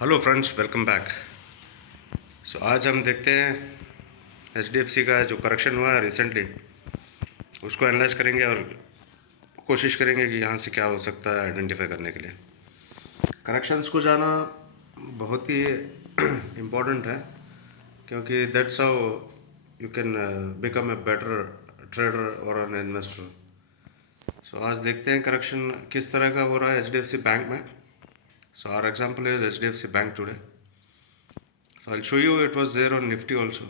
Hello friends, welcome back. आज हम देखते हैं HDFC का जो करेक्शन हुआ है रिसेंटली, उसको एनालाइज करेंगे और कोशिश करेंगे कि यहाँ से क्या हो सकता है आइडेंटिफाई करने के लिए। करेक्शंस को जाना बहुत ही इम्पोर्टेंट है, क्योंकि that's how you can become a better trader और एन इन्वेस्टर। आज देखते हैं करेक्शन किस तरह का हो रहा है HDFC बैंक में। Our example is HDFC bank today. I'll show you it was there on Nifty also.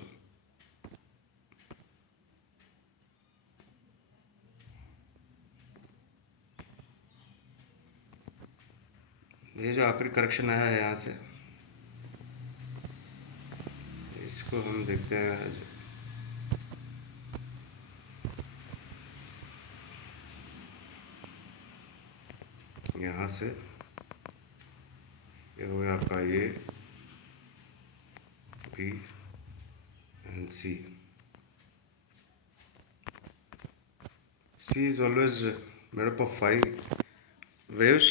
ये जो आखिरी करेक्शन आया है यहाँ से, इसको हम देखते हैं। यहाँ से ये हो गया आपका B and C. C is always made up of 5 waves,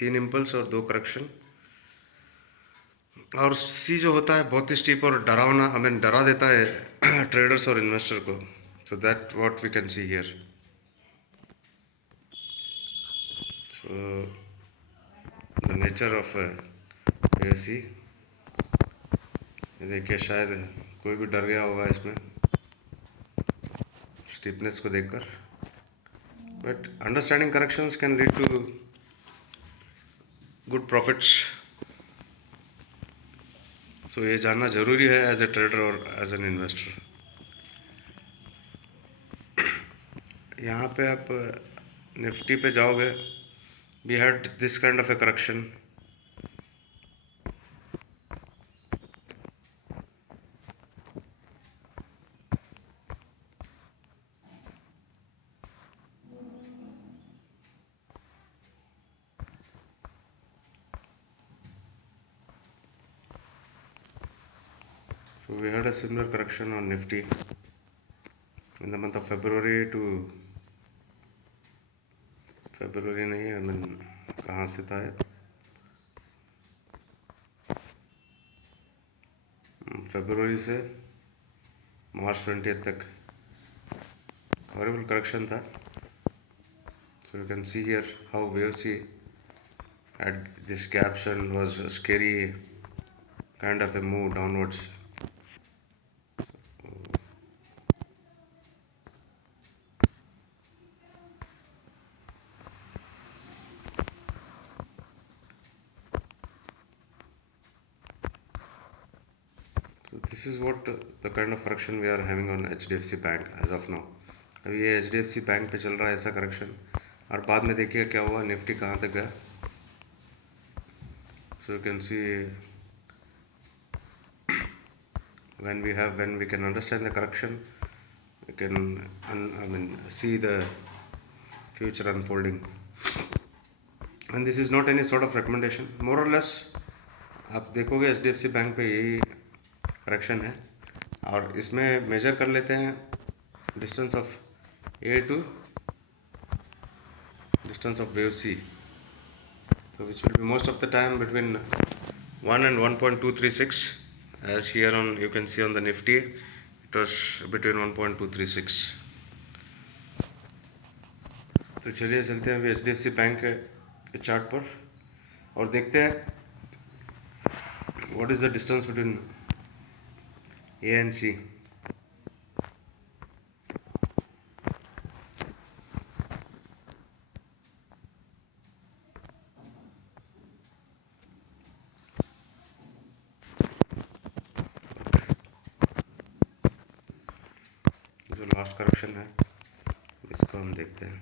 3 impulse और 2 करेक्शन। और C जो होता है बहुत ही स्टीप और डरावना, हमें डरा देता है ट्रेडर्स और इन्वेस्टर को। So that what we can see here. So the nature of wave C, ये देखिए, शायद कोई भी डर गया होगा इसमें स्टीपनेस को देखकर, but understanding corrections can lead to good profits. ये जानना ज़रूरी है एज ए ट्रेडर और एज एन इन्वेस्टर। यहाँ पे आप निफ्टी पे जाओगे, we had this kind of a correction. We had a similar correction on Nifty in the month of February to February नहीं, I mean कहाँ से था ये, फरवरी से मार्च 20 तक हॉरिबल करेक्शन था। You can see here how WC had this caption was a scary kind of a move downwards. This is what the kind of correction we are having on HDFC Bank as of now. अभी ये HDFC bank पे चल रहा है ऐसा correction, और बाद में देखिए क्या हुआ, निफ्टी कहाँ तक गया। So you can see when we can understand the correction, we can see the future unfolding. And this is not any sort of recommendation, more or less आप देखोगे HDFC बैंक पे यही करेक्शन है, और इसमें मेजर कर लेते हैं distance of A to distance of wave C, so which will be most of the time between 1 and 1.236, as here on you can see on the Nifty it was between 1.236. तो चलिए चलते हैं अभी HDFC bank के chart पर और देखते हैं what is the distance between A and C. जो लास्ट करेक्शन है इसको हम देखते हैं।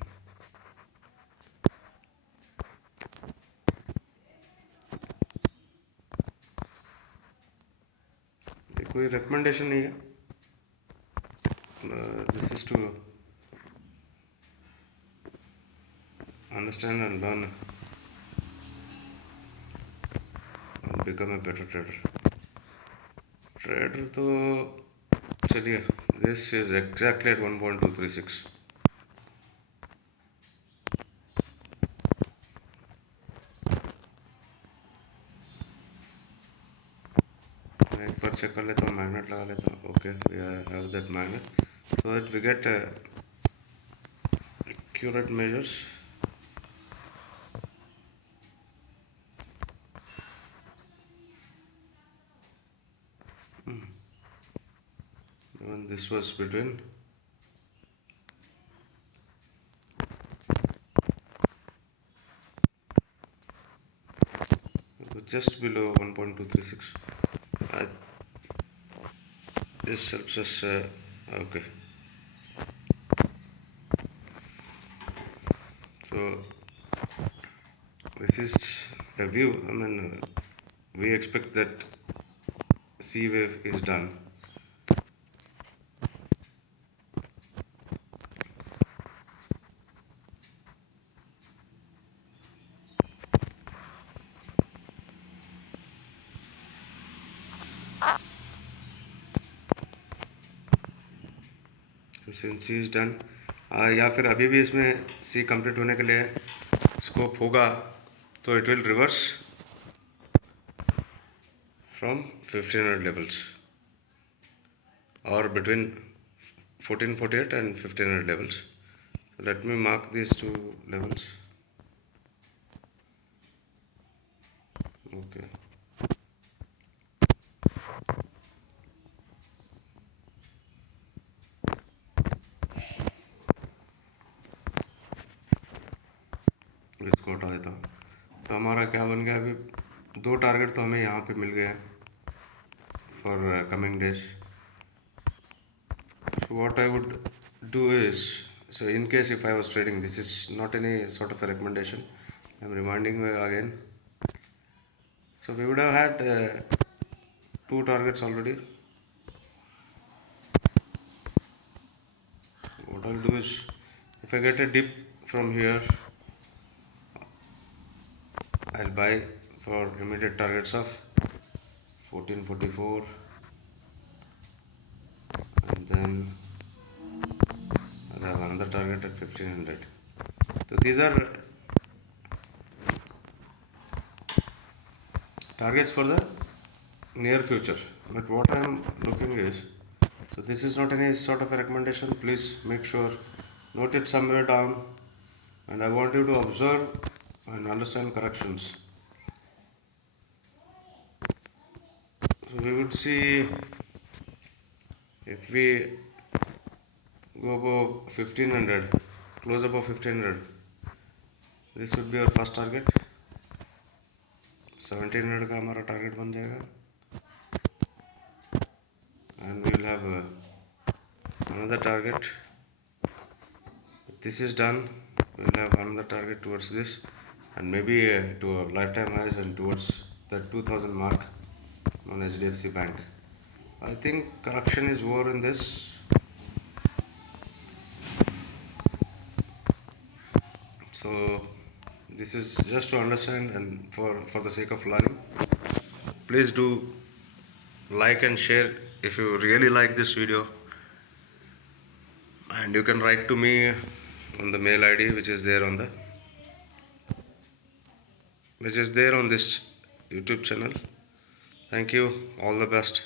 ये कोई रिकमेंडेशन नहीं है, this is to understand and learn and become a better trader तो चलिए, this is exactly at 1.236. मैं एक बार चेक कर लेता हूँ, मैग्नेट लगा लेता हूँ. Okay, we have that magnet so that we get accurate measures. Even this was between just below 1.236. This helps us. Okay, so this is a view. I mean, we expect that C wave is done. So since C is done, या फिर अभी भी इसमें C complete होने के लिए scope होगा, तो it will reverse from 1500 levels or between 1448 and 1500 levels. So let me mark these two levels. Okay. इसको हटा देता हूँ. तो हमारा क्या बन गया, अभी दो टारगेट तो हमें यहाँ पे मिल गए हैं for coming days. So what I would do is, so in case if I was trading, this is not any sort of a recommendation, I'm reminding you again. So we would have had two targets already. What I'll do is, if I get a dip from here, I'll buy for immediate targets of 1444, and then I'll have another target at 1500. So these are targets for the near future, but what I am looking is, so this is not any sort of a recommendation. Please make sure, note it somewhere down, and I want you to observe and understand corrections. So we would see, if we go above 1500, close above 1500, this would be our first target. 1700 का हमारा target बन जाएगा, and we will have another target. If this is done, we will have another target towards this, and maybe to our lifetime highs and towards the 2000 mark on HDFC Bank. I think correction is over in this. So this is just to understand and for the sake of learning. Please do like and share if you really like this video, and you can write to me on the mail ID which is there on this YouTube channel. Thank you. All the best.